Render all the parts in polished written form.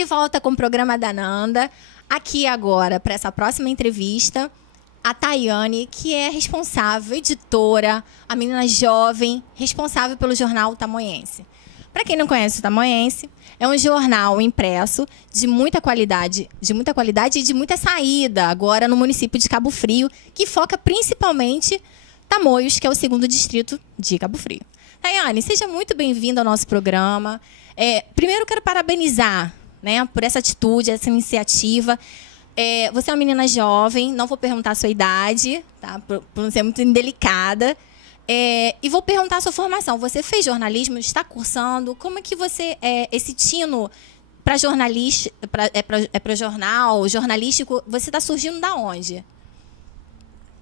De volta com o programa da Nanda. Aqui agora, para essa próxima entrevista, a Tayane, que é responsável, editora, a menina jovem, responsável pelo jornal Tamoiense. Para quem não conhece o Tamoiense, é um jornal impresso de muita qualidade e de muita saída, agora no município de Cabo Frio, que foca principalmente Tamoios, que é o segundo distrito de Cabo Frio. Tayane, seja muito bem-vinda ao nosso programa. Primeiro, quero parabenizar, né, por essa atitude, essa iniciativa. Você é uma menina jovem, não vou perguntar a sua idade, tá? Por não ser muito indelicada. E vou perguntar a sua formação. Você fez jornalismo, está cursando? Como é que você, esse tino para jornalista, para jornal, jornalístico, você está surgindo da onde?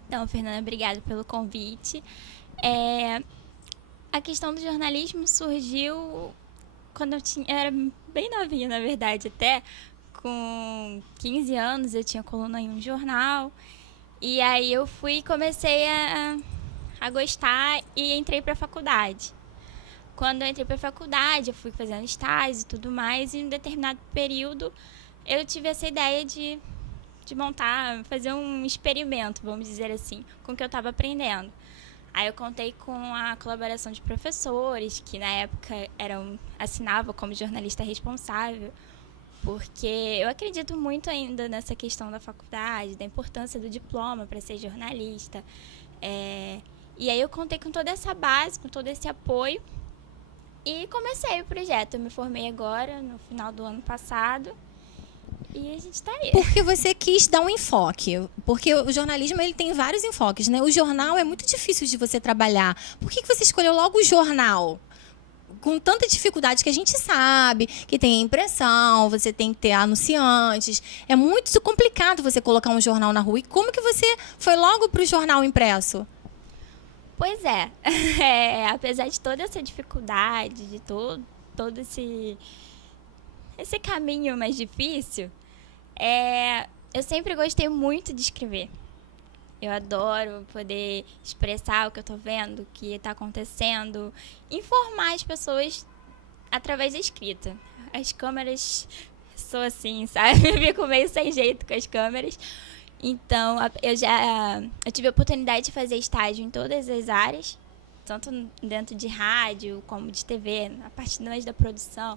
Então, Fernanda, obrigada pelo convite. A questão do jornalismo surgiu quando eu era bem novinha, na verdade, até com 15 anos eu tinha coluna em um jornal. E aí eu comecei a gostar e entrei para a faculdade. Quando eu entrei para a faculdade, eu fui fazendo estágio e tudo mais, e em um determinado período eu tive essa ideia de montar, fazer um experimento, vamos dizer assim, com o que eu estava aprendendo. Aí eu contei com a colaboração de professores, que na época assinavam como jornalista responsável, porque eu acredito muito ainda nessa questão da faculdade, da importância do diploma para ser jornalista. E aí eu contei com toda essa base, com todo esse apoio, e comecei o projeto. Eu me formei agora, no final do ano passado, e a gente está aí. Porque você quis dar um enfoque. Porque o jornalismo ele tem vários enfoques, né? O jornal é muito difícil de você trabalhar. Por que você escolheu logo o jornal? Com tanta dificuldade que a gente sabe, que tem impressão, você tem que ter anunciantes. É muito complicado você colocar um jornal na rua. E como que você foi logo para o jornal impresso? Pois apesar de toda essa dificuldade, de todo esse caminho mais difícil, eu sempre gostei muito de escrever. Eu adoro poder expressar o que eu tô vendo, o que está acontecendo, informar as pessoas através da escrita. As câmeras, sou assim, sabe? Eu fico meio sem jeito com as câmeras. Então, eu tive a oportunidade de fazer estágio em todas as áreas, tanto dentro de rádio como de TV, na parte mais da produção,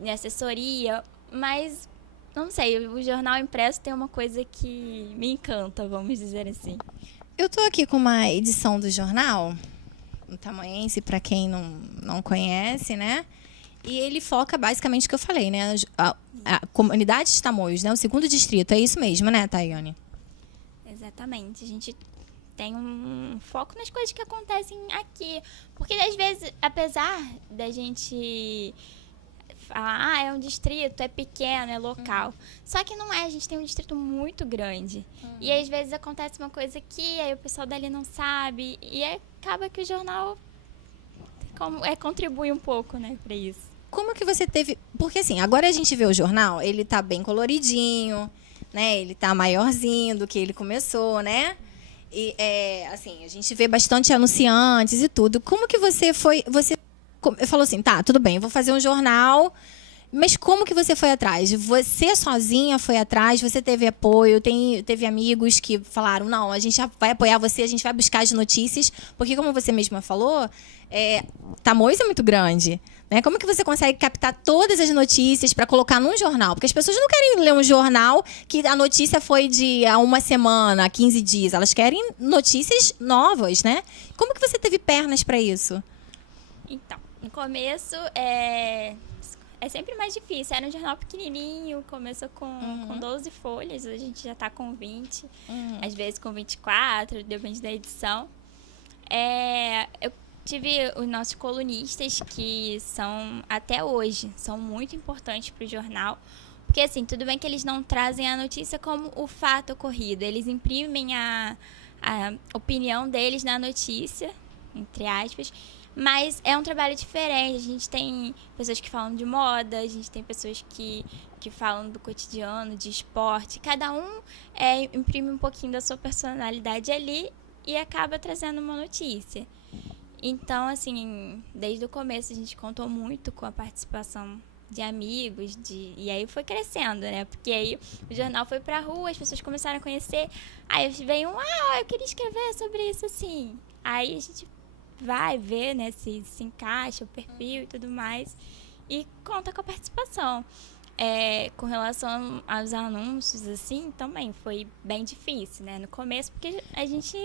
em assessoria, mas não sei, o jornal impresso tem uma coisa que me encanta, vamos dizer assim. Eu tô aqui com uma edição do jornal, o Tamoiense, para quem não conhece, né? E ele foca basicamente o que eu falei, né? A comunidade de Tamoios, né? O segundo distrito, é isso mesmo, né, Tayane? Exatamente. A gente tem um foco nas coisas que acontecem aqui. Porque, às vezes, apesar da gente falar, é um distrito, é pequeno, é local. Só que não é, a gente tem um distrito muito grande. E às vezes acontece uma coisa aqui, aí o pessoal dali não sabe. E acaba que o jornal contribui um pouco, né, para isso. Como que você teve... Porque assim, agora a gente vê o jornal, ele tá bem coloridinho, né? Ele tá maiorzinho do que ele começou, né? E, assim, a gente vê bastante anunciantes e tudo. Como que você falou assim, tá, tudo bem, vou fazer um jornal, mas como que você foi atrás? Você sozinha foi atrás? Você teve apoio? Teve amigos que falaram, não, a gente já vai apoiar você, a gente vai buscar as notícias, porque como você mesma falou, Tamoios é muito grande, né? Como que você consegue captar todas as notícias para colocar num jornal? Porque as pessoas não querem ler um jornal que a notícia foi há uma semana, 15 dias, elas querem notícias novas, né? Como que você teve pernas para isso? Então, no começo é sempre mais difícil. Era um jornal pequenininho, começou com 12 folhas, hoje a gente já está com 20, às vezes com 24, depende da edição. Eu tive os nossos colunistas que são, até hoje, são muito importantes para o jornal, porque assim, tudo bem que eles não trazem a notícia como o fato ocorrido, eles imprimem a opinião deles na notícia, entre aspas, mas é um trabalho diferente. A gente tem pessoas que falam de moda, a gente tem pessoas que falam do cotidiano, de esporte. Cada um imprime um pouquinho da sua personalidade ali e acaba trazendo uma notícia. Então, assim, desde o começo a gente contou muito com a participação de amigos, e aí foi crescendo, né? Porque aí o jornal foi pra rua, as pessoas começaram a conhecer. Aí veio eu queria escrever sobre isso assim. Aí a gente vai ver, né, se encaixa o perfil e tudo mais. E conta com a participação. Com relação aos anúncios, assim, também foi bem difícil, né? No começo, porque a gente...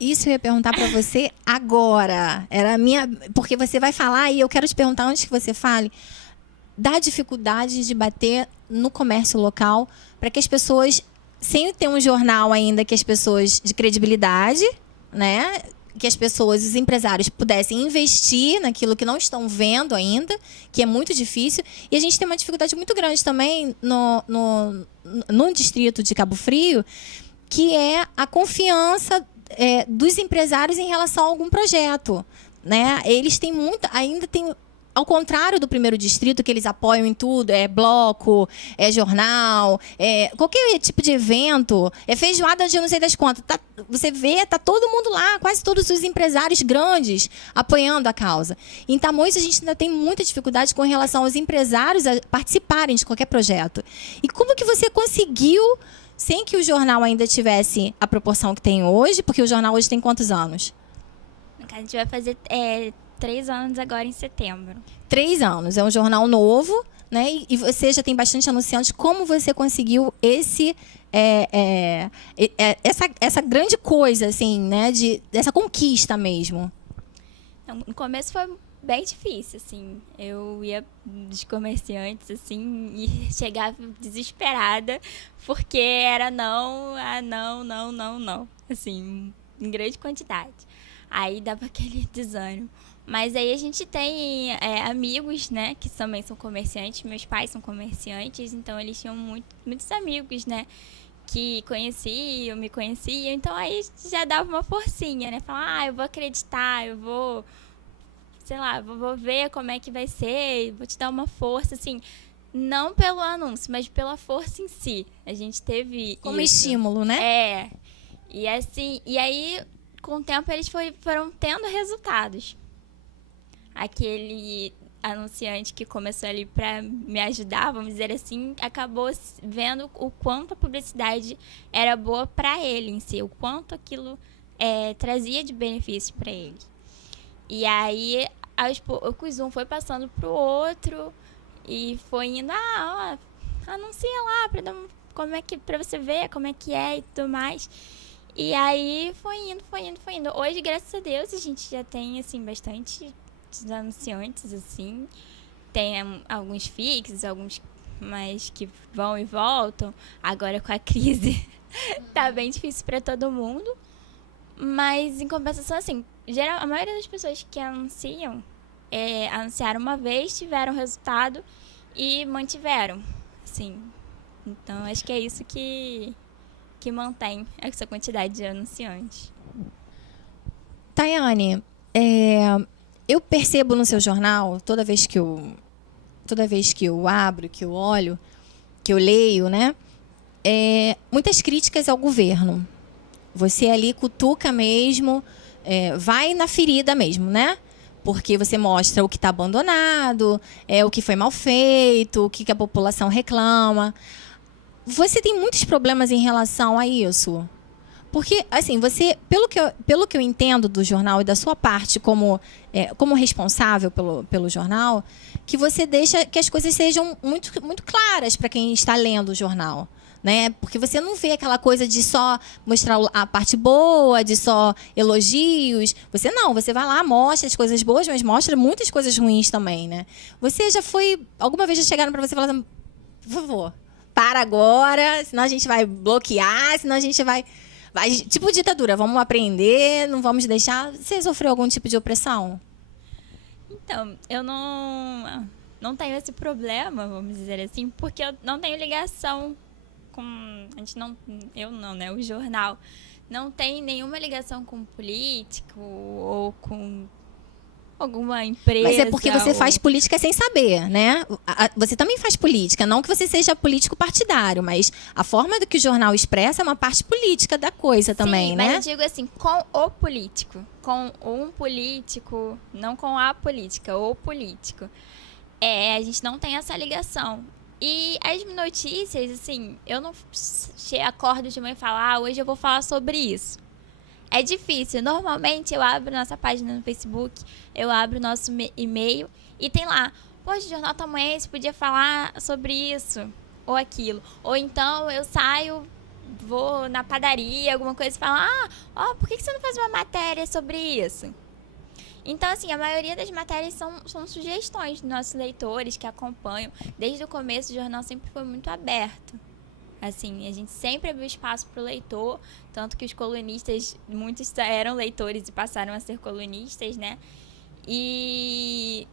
Isso eu ia perguntar para você agora. Era a minha... Porque você vai falar e eu quero te perguntar, antes que você fale, da dificuldade de bater no comércio local para que as pessoas, sem ter um jornal ainda, que as pessoas de credibilidade, né? Que as pessoas, os empresários, pudessem investir naquilo que não estão vendo ainda, que é muito difícil. E a gente tem uma dificuldade muito grande também no distrito de Cabo Frio, que é a confiança dos empresários em relação a algum projeto, né? Eles têm ainda tem, ao contrário do primeiro distrito, que eles apoiam em tudo, bloco, jornal, qualquer tipo de evento, feijoada de não sei das quantas. Você vê, tá todo mundo lá, quase todos os empresários grandes apoiando a causa. Em Tamoios, a gente ainda tem muita dificuldade com relação aos empresários a participarem de qualquer projeto. E como que você conseguiu, sem que o jornal ainda tivesse a proporção que tem hoje, porque o jornal hoje tem quantos anos? A gente vai fazer 3 anos agora em setembro. 3 anos. É um jornal novo, né? E você já tem bastante anunciantes. Como você conseguiu essa grande coisa, assim, né? Dessa conquista mesmo? Então, no começo foi bem difícil, assim. Eu ia dos comerciantes, assim, e chegava desesperada, porque era não, assim, em grande quantidade. Aí dava aquele desânimo. Mas aí a gente tem amigos, né, que também são comerciantes. Meus pais são comerciantes, então eles tinham muitos amigos, né, que me conheciam. Então aí já dava uma forcinha, né, falar, eu vou acreditar, eu vou, sei lá, vou ver como é que vai ser, vou te dar uma força, assim, não pelo anúncio, mas pela força em si. A gente teve como isso. Estímulo, né? E assim, e aí, com o tempo, eles foram tendo resultados. Aquele anunciante que começou ali para me ajudar, vamos dizer assim, acabou vendo o quanto a publicidade era boa para ele em si, o quanto aquilo trazia de benefício para ele. E aí, um foi passando pro outro e foi indo, anuncia lá para você ver como é que é e tudo mais. E aí foi indo. Hoje, graças a Deus, a gente já tem assim bastante anunciantes, assim. Tem alguns fixos, alguns mais que vão e voltam. Agora com a crise tá bem difícil para todo mundo. Mas em compensação, assim, a maioria das pessoas que anunciaram uma vez, tiveram resultado e mantiveram, assim. Então acho que é isso que mantém essa quantidade de anunciantes. Tayane, eu percebo no seu jornal, toda vez que eu abro, que eu olho, que eu leio, né? Muitas críticas ao governo. Você ali cutuca mesmo, vai na ferida mesmo, né? Porque você mostra o que está abandonado, o que foi mal feito, o que a população reclama. Você tem muitos problemas em relação a isso? Porque, assim, você, pelo que eu entendo do jornal e da sua parte como responsável pelo jornal, que você deixa que as coisas sejam muito, muito claras para quem está lendo o jornal, né? Porque você não vê aquela coisa de só mostrar a parte boa, de só elogios. Você vai lá, mostra as coisas boas, mas mostra muitas coisas ruins também, né? Você já foi... Alguma vez já chegaram para você e falaram, por favor, para agora, senão a gente vai bloquear, senão a gente vai tipo ditadura, vamos aprender, não vamos deixar. Você sofreu algum tipo de opressão? Então, eu não tenho esse problema, vamos dizer assim, porque eu não tenho ligação com... Eu não, né? O jornal não tem nenhuma ligação com político ou com alguma empresa. Mas é porque você faz política sem saber, né? Você também faz política, não que você seja político partidário, mas a forma do que o jornal expressa é uma parte política da coisa também, né? Mas eu digo assim, com o político, com um político, não com a política, o político. A gente não tem essa ligação. E as notícias, assim, eu não acordo de manhã e falo, hoje eu vou falar sobre isso. É difícil. Normalmente eu abro nossa página no Facebook, eu abro nosso e-mail e tem lá, poxa, o Jornal Tamoiense podia falar sobre isso ou aquilo. Ou então eu saio, vou na padaria, alguma coisa e falo, por que você não faz uma matéria sobre isso? Então, assim, a maioria das matérias são sugestões dos nossos leitores que acompanham. Desde o começo, o jornal sempre foi muito aberto. Assim, a gente sempre abriu espaço para o leitor, tanto que os colunistas, muitos eram leitores e passaram a ser colunistas, né? E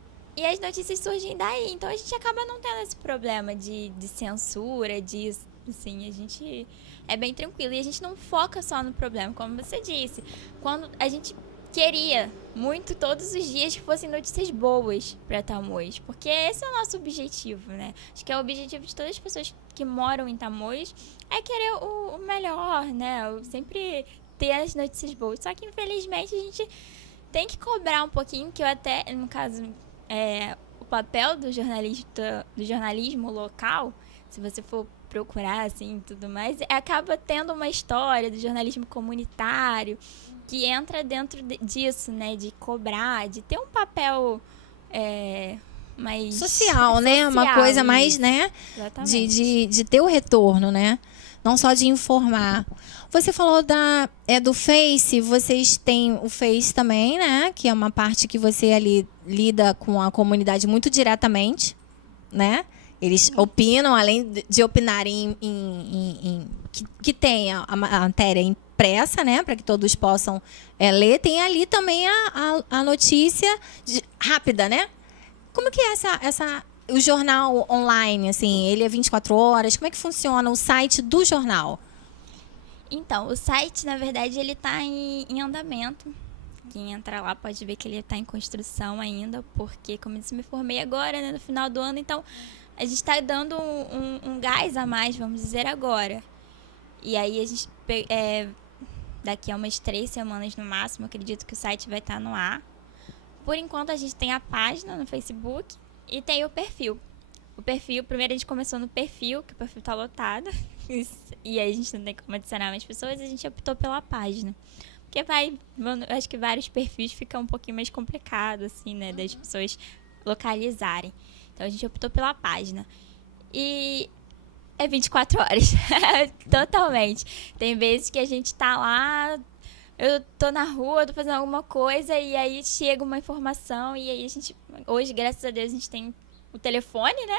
as notícias surgem daí. Então, a gente acaba não tendo esse problema de censura, disso. Assim, a gente é bem tranquilo. E a gente não foca só no problema, como você disse. Quando a gente queria muito todos os dias que fossem notícias boas para Tamoios, porque esse é o nosso objetivo, né? Acho que é o objetivo de todas as pessoas que moram em Tamoios, é querer o melhor, né? Sempre ter as notícias boas. Só que, infelizmente, a gente tem que cobrar um pouquinho, que eu até, no caso, o papel do jornalismo local, se você for procurar, assim, tudo mais, acaba tendo uma história do jornalismo comunitário, que entra dentro disso, né? De cobrar, de ter um papel mais... social, né? Uma coisa mais, né? De ter o retorno, né? Não só de informar. Você falou do Face, vocês têm o Face também, né? Que é uma parte que você ali lida com a comunidade muito diretamente, né? Eles opinam, além de opinarem que tenha a matéria impressa, né, para que todos possam ler, tem ali também a notícia rápida, né? Como que é o jornal online, assim, ele é 24 horas? Como é que funciona o site do jornal? Então, o site, na verdade, ele está em andamento. Quem entrar lá pode ver que ele está em construção ainda, porque, como eu disse, me formei agora, né, no final do ano, então a gente está dando um gás a mais, vamos dizer, agora. E aí a gente, daqui a umas 3 semanas no máximo, acredito que o site vai estar no ar. Por enquanto a gente tem a página no Facebook e tem o perfil. O perfil, primeiro a gente começou no perfil, que o perfil está lotado. E aí a gente não tem como adicionar mais pessoas, e a gente optou pela página. Porque eu acho que vários perfis ficam um pouquinho mais complicado, assim, né, das pessoas localizarem. Então a gente optou pela página. E é 24 horas. Totalmente. Tem vezes que a gente tá lá, eu tô na rua, tô fazendo alguma coisa, e aí chega uma informação, e aí a gente, hoje, graças a Deus, a gente tem o telefone, né?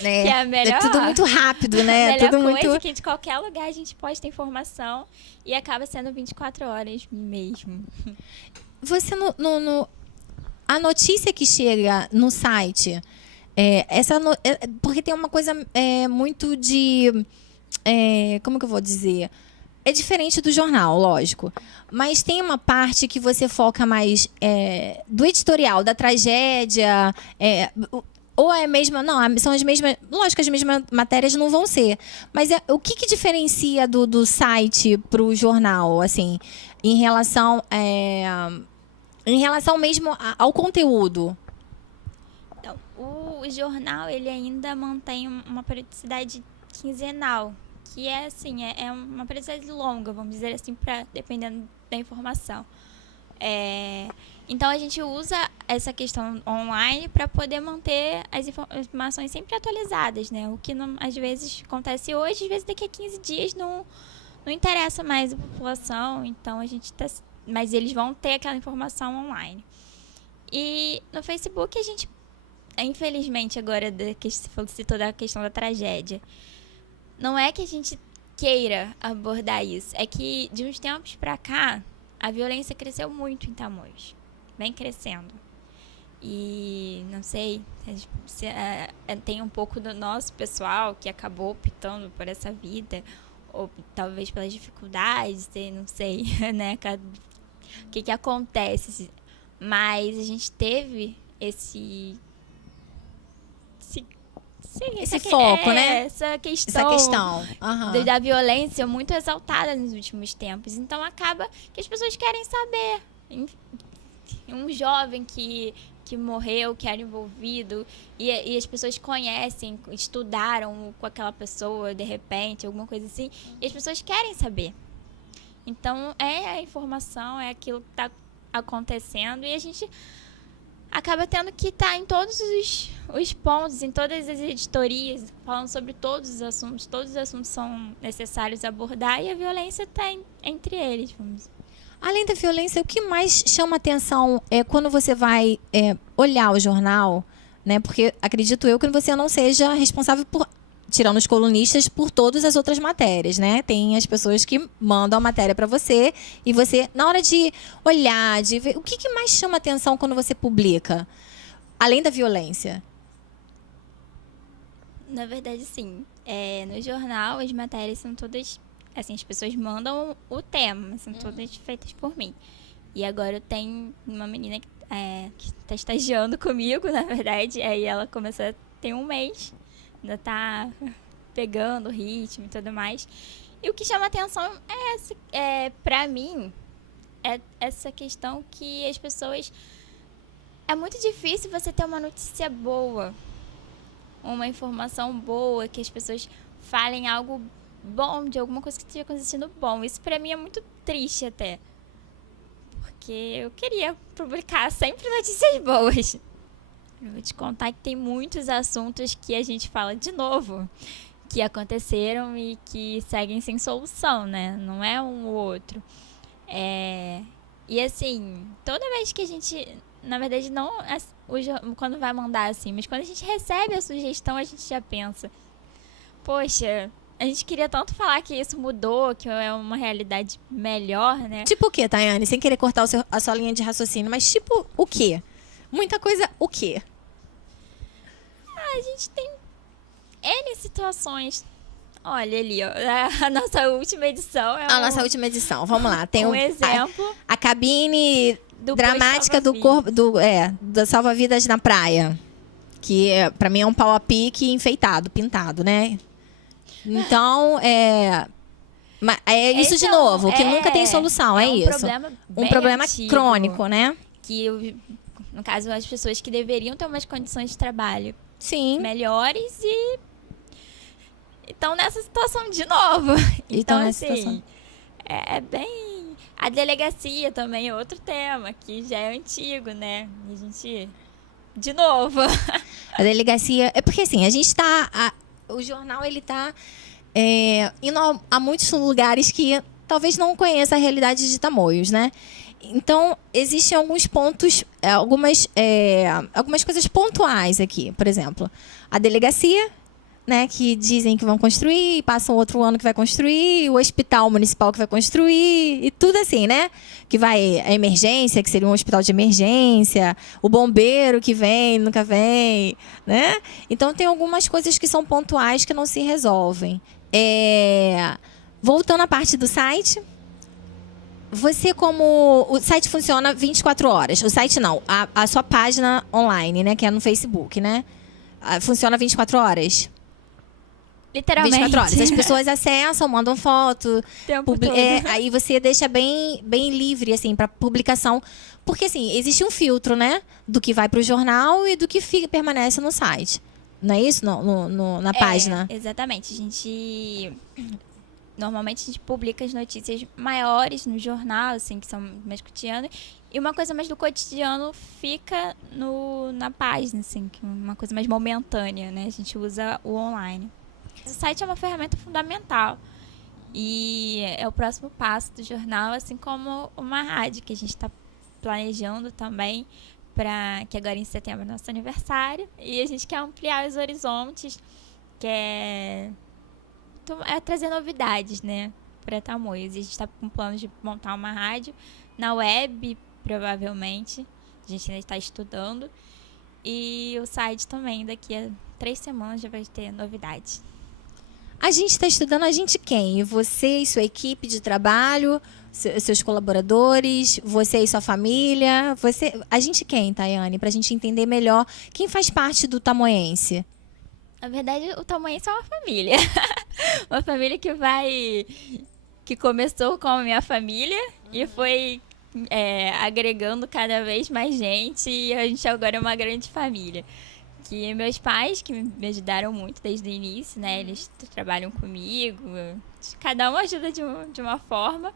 Que é a melhor, é tudo muito rápido, né? A melhor tudo coisa muito... que de qualquer lugar a gente posta informação, e acaba sendo 24 horas mesmo. Você a notícia que chega no site, porque tem uma coisa muito de... como que eu vou dizer? É diferente do jornal, lógico. Mas tem uma parte que você foca mais do editorial, da tragédia... ou é a mesma... Não, são as mesmas... Lógico que as mesmas matérias não vão ser. Mas o que diferencia do site para o jornal, assim, em relação mesmo ao conteúdo? Então, o jornal, ele ainda mantém uma periodicidade quinzenal, que é assim, é uma periodicidade longa, vamos dizer assim, dependendo da informação. Então a gente usa essa questão online para poder manter as informações sempre atualizadas, né? O que não, às vezes acontece hoje, às vezes daqui a 15 dias não interessa mais a população, então a gente mas eles vão ter aquela informação online. E no Facebook a gente, infelizmente agora, que você citou da questão da tragédia, não é que a gente queira abordar isso, é que de uns tempos para cá a violência cresceu muito em Tamoios, vem crescendo. E não sei se tem um pouco do nosso pessoal que acabou optando por essa vida, ou talvez pelas dificuldades, não sei, né, o que acontece. Mas a gente teve esse foco, né? Essa questão uhum. da violência muito exaltada nos últimos tempos. Então acaba que as pessoas querem saber. Um jovem que que morreu, que era envolvido, e as pessoas conhecem, estudaram com aquela pessoa, de repente, alguma coisa assim, e as pessoas querem saber. Então, é a informação, é aquilo que está acontecendo, e a gente acaba tendo que estar em todos os pontos, em todas as editorias, falando sobre todos os assuntos são necessários abordar, e a violência está entre eles, vamos dizer. Além da violência, o que mais chama atenção é quando você vai olhar o jornal, né? Porque acredito eu que você não seja responsável por, tirando os colunistas, por todas as outras matérias, né? Tem as pessoas que mandam a matéria para você e você, na hora de olhar, de ver, o que mais chama atenção quando você publica? Além da violência. Na verdade, sim. No jornal, as matérias são todas... Assim, as pessoas mandam o tema, são todas feitas por mim. E agora eu tenho uma menina que está estagiando comigo, na verdade. Aí ela começou tem um mês. Ainda tá pegando o ritmo e tudo mais. E o que chama atenção pra mim, é essa questão que as pessoas... É muito difícil você ter uma notícia boa, uma informação boa, que as pessoas falem algo bom, de alguma coisa que esteja acontecendo bom. Isso pra mim é muito triste até. Porque eu queria publicar sempre notícias boas. Eu vou te contar que tem muitos assuntos que a gente fala de novo, que aconteceram e que seguem sem solução, né? Não é um ou outro. E assim, toda vez que a gente... Na verdade, não quando vai mandar assim, mas quando a gente recebe a sugestão, a gente já pensa: poxa, a gente queria tanto falar que isso mudou, que é uma realidade melhor, né? Tipo o quê, Tayane? Sem querer cortar a sua linha de raciocínio, mas tipo o quê? Muita coisa, o quê? A gente tem N situações. Olha ali, ó, a nossa última edição nossa última edição, vamos lá. Tem um exemplo. A cabine do dramática do corpo da salva-vidas na praia. Que pra mim é um pau a pique enfeitado, pintado, né? Então, isso de novo, que nunca tem solução, é isso. Um problema antigo, crônico, né? Que, no caso, as pessoas que deveriam ter umas condições de trabalho melhores e estão nessa situação de novo. Então, assim, é bem... A delegacia também é outro tema, que já é antigo, né? E a gente... De novo. A delegacia... É porque, assim, a gente tá... O jornal, ele tá indo a muitos lugares que talvez não conheça a realidade de Tamoios, né? Então, existem alguns pontos, algumas coisas pontuais aqui. Por exemplo, a delegacia, né, que dizem que vão construir, e passam outro ano que vai construir, o hospital municipal que vai construir, e tudo assim, né? Que vai a emergência, que seria um hospital de emergência, o bombeiro que vem, nunca vem, né? Então, tem algumas coisas que são pontuais que não se resolvem. Voltando à parte do site, o site funciona 24 horas. O site não, a sua página online, né, que é no Facebook, né? Funciona 24 horas. Literalmente. 24 horas. As pessoas acessam, mandam foto. Aí você deixa bem livre, assim, para publicação. Porque, assim, existe um filtro, né? Do que vai para o jornal e do que permanece no site. Não é isso? Na página? Exatamente. Normalmente a gente publica as notícias maiores no jornal, assim, que são mais cotidianas. E uma coisa mais do cotidiano fica na página, assim, que é uma coisa mais momentânea, né? A gente usa o online. O site é uma ferramenta fundamental e é o próximo passo do jornal, assim como uma rádio que a gente está planejando também, que agora em setembro é nosso aniversário, e a gente quer ampliar os horizontes, trazer novidades, né, para Tamoios. E a gente está com planos de montar uma rádio na web, provavelmente, a gente ainda está estudando, e o site também, daqui a 3 semanas já vai ter novidades. A gente está estudando, a gente quem? Você e sua equipe de trabalho, seus colaboradores, você e sua família. A gente quem, Tayane? Para a gente entender melhor quem faz parte do tamoense. Na verdade, o tamoense é uma família. Uma família que começou com a minha família e foi agregando cada vez mais gente e a gente agora é uma grande família. Que meus pais, que me ajudaram muito desde o início, né? Eles trabalham comigo, cada um ajuda de uma forma.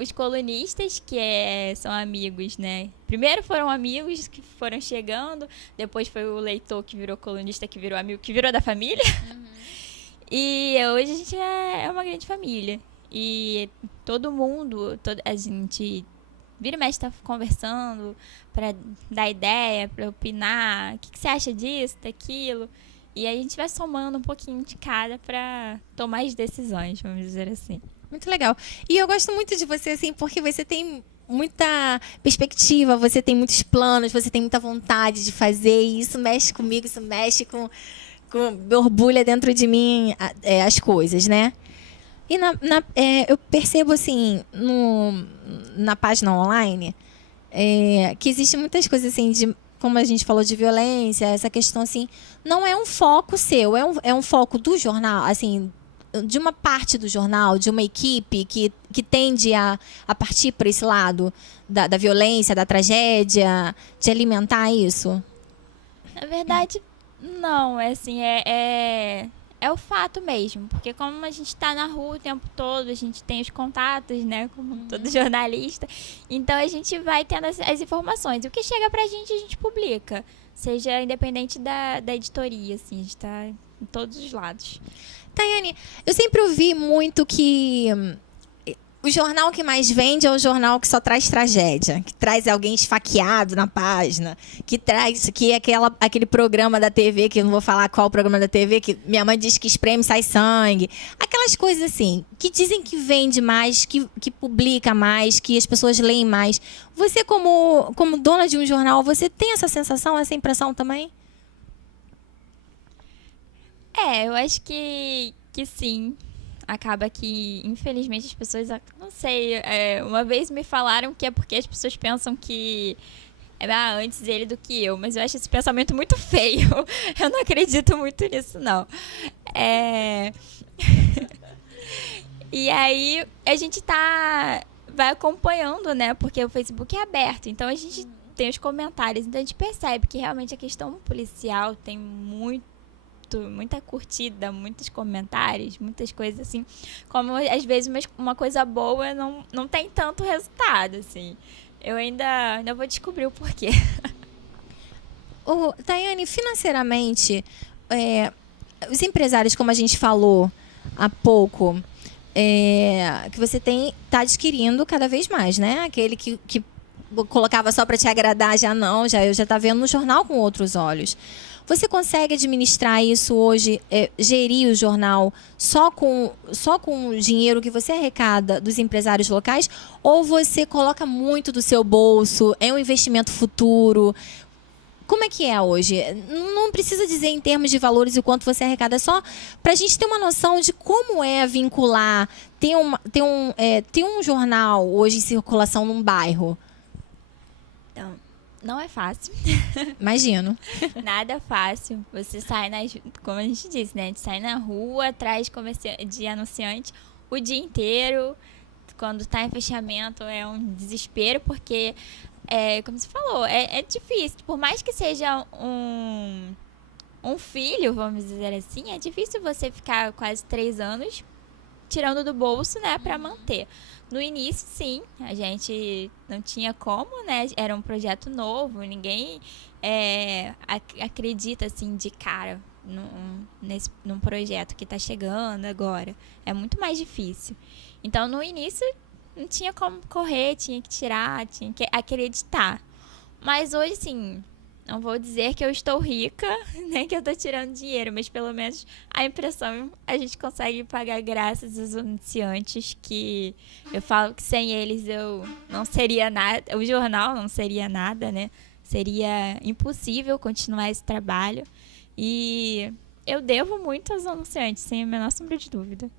Os colunistas, que são amigos, né? Primeiro foram amigos que foram chegando, depois foi o leitor que virou colunista, que virou amigo, que virou da família. E hoje a gente é uma grande família. E todo mundo, a gente vira e mexe tá conversando para dar ideia, para opinar. O que você acha disso, daquilo? E aí a gente vai somando um pouquinho de cada para tomar as decisões, vamos dizer assim. Muito legal. E eu gosto muito de você, assim, porque você tem muita perspectiva, você tem muitos planos, você tem muita vontade de fazer, e isso mexe comigo, isso mexe com borbulha dentro de mim as coisas, né? E eu percebo, assim, na página online, que existem muitas coisas, assim, como a gente falou de violência, essa questão, assim, não é um foco seu, é um foco do jornal, assim, de uma parte do jornal, de uma equipe que tende a partir para esse lado da violência, da tragédia, de alimentar isso? Na verdade, não. Assim, é o fato mesmo. Porque como a gente está na rua o tempo todo, a gente tem os contatos, né? Como todo jornalista. Então, a gente vai tendo as informações. O que chega pra gente, a gente publica. Seja independente da editoria, assim. A gente está em todos os lados. Tayane, eu sempre ouvi muito que o jornal que mais vende é o jornal que só traz tragédia, que traz alguém esfaqueado na página, que é aquele programa da TV, que eu não vou falar qual programa da TV, que minha mãe diz que espreme, sai sangue. Aquelas coisas assim, que dizem que vende mais, que publica mais, que as pessoas leem mais. Você, como dona de um jornal, você tem essa sensação, essa impressão também? Eu acho que sim. Acaba que, infelizmente, as pessoas... Não sei, uma vez me falaram que é porque as pessoas pensam que antes ele do que eu. Mas eu acho esse pensamento muito feio. Eu não acredito muito nisso, não. E aí, a gente vai acompanhando, né? Porque o Facebook é aberto. Então, a gente tem os comentários. Então, a gente percebe que, realmente, a questão policial tem muita curtida, muitos comentários, muitas coisas assim. Como às vezes uma coisa boa não tem tanto resultado, assim. Eu ainda vou descobrir o porquê. Tayane, financeiramente, os empresários, como a gente falou há pouco, que você está adquirindo cada vez mais, né? Aquele que colocava só para te agradar, eu já tá vendo no jornal com outros olhos. Você consegue administrar isso hoje, gerir o jornal só com o dinheiro que você arrecada dos empresários locais? Ou você coloca muito do seu bolso, é um investimento futuro? Como é que é hoje? Não precisa dizer em termos de valores o quanto você arrecada, só para a gente ter uma noção de como é vincular, ter um jornal hoje em circulação num bairro. Então, não é fácil. Imagino. Nada fácil. Você sai como a gente disse, né? A gente sai na rua atrás de anunciante o dia inteiro. Quando está em fechamento é um desespero, porque, como você falou, é difícil. Por mais que seja um filho, vamos dizer assim, é difícil você ficar quase 3 anos tirando do bolso, né, para manter. No início, sim, a gente não tinha como, né? Era um projeto novo, ninguém acredita, assim, de cara num projeto que está chegando agora. É muito mais difícil. Então, no início, não tinha como correr, tinha que tirar, tinha que acreditar. Mas hoje, sim, não vou dizer que eu estou rica, nem que eu estou tirando dinheiro, mas pelo menos a impressão a gente consegue pagar graças aos anunciantes, que eu falo que sem eles eu não seria nada, o jornal não seria nada, né? Seria impossível continuar esse trabalho. E eu devo muito aos anunciantes, sem a menor sombra de dúvida.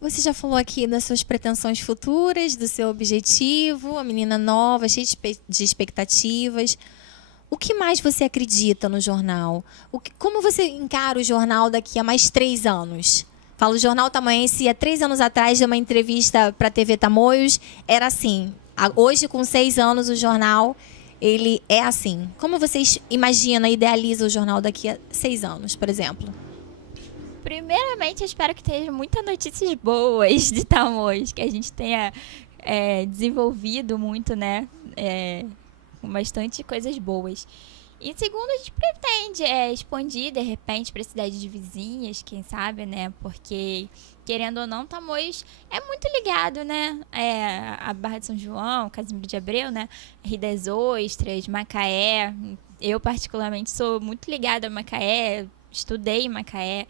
Você já falou aqui das suas pretensões futuras, do seu objetivo, a menina nova, cheia de expectativas. O que mais você acredita no jornal? Como você encara o jornal daqui a mais 3 anos? Falo, o Jornal Tamoiense, há 3 anos atrás, de uma entrevista para a TV Tamoios, era assim, Hoje, com 6 anos, o jornal, ele é assim. Como vocês imaginam, idealizam o jornal daqui a 6 anos, por exemplo? Primeiramente, eu espero que tenha muitas notícias boas de Tamoios, que a gente tenha desenvolvido muito, né? Com bastante coisas boas. E segundo, a gente pretende expandir, de repente, para cidades vizinhas, quem sabe, né? Porque, querendo ou não, Tamoios é muito ligado, né? A Barra de São João, Casimiro de Abreu, né? Rio das Ostras, Macaé. Eu, particularmente, sou muito ligada a Macaé, estudei em Macaé.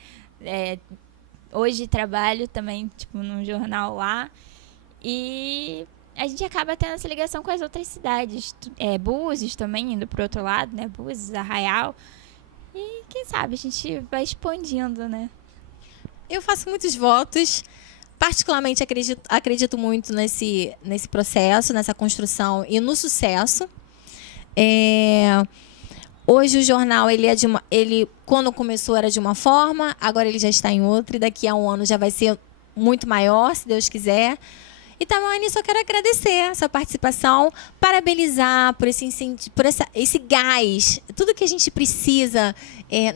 Hoje trabalho também, tipo, num jornal lá. E a gente acaba tendo essa ligação com as outras cidades. Búzios também, indo pro outro lado, né? Búzios, Arraial. E quem sabe a gente vai expandindo, né? Eu faço muitos votos. Particularmente acredito muito nesse processo, nessa construção e no sucesso. Hoje o jornal, ele quando começou era de uma forma, agora ele já está em outra, e daqui a um ano já vai ser muito maior, se Deus quiser. E, Tamani, só quero agradecer a sua participação, parabenizar por esse incentivo, por esse gás. Tudo que a gente precisa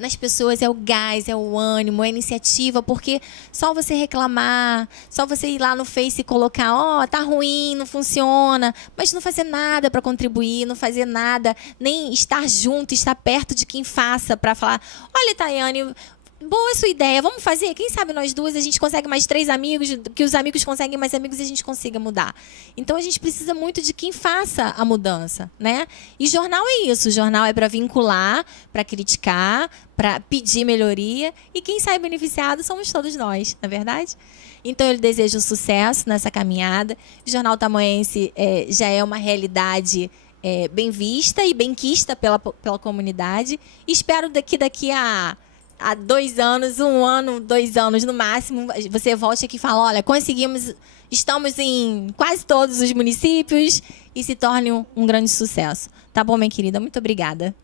nas pessoas é o gás, é o ânimo, é a iniciativa, porque só você reclamar, só você ir lá no Face e colocar, tá ruim, não funciona, mas não fazer nada para contribuir, não fazer nada, nem estar junto, estar perto de quem faça, para falar, olha, Tayane, boa sua ideia, vamos fazer? Quem sabe nós duas a gente consegue mais 3 amigos, que os amigos conseguem mais amigos e a gente consiga mudar. Então a gente precisa muito de quem faça a mudança, né? E jornal é isso, jornal é para vincular, para criticar, para pedir melhoria, e quem sai beneficiado somos todos nós, não é verdade? Então eu desejo sucesso nessa caminhada. O Jornal Tamoiense já é uma realidade bem vista e bem quista pela comunidade. E espero que daqui a 2 anos, 1 ano, 2 anos no máximo, você volte aqui e fala, olha, conseguimos, estamos em quase todos os municípios e se torne um grande sucesso. Tá bom, minha querida? Muito obrigada.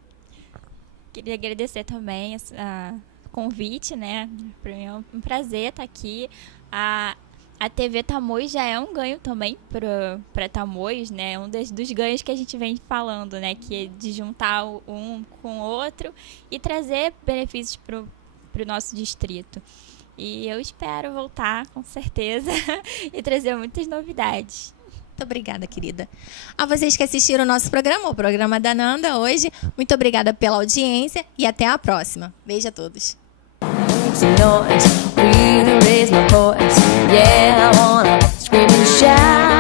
Queria agradecer também o convite, né? Para mim é um prazer estar aqui. A TV Tamoios já é um ganho também para Tamoios, né? Um dos ganhos que a gente vem falando, né? Que é de juntar um com o outro e trazer benefícios para o nosso distrito. E eu espero voltar, com certeza, e trazer muitas novidades. Muito obrigada, querida. A vocês que assistiram o nosso programa, o programa da Nanda hoje, muito obrigada pela audiência e até a próxima. Beijo a todos. Some noise, really raise my voice. Yeah, I wanna scream and shout.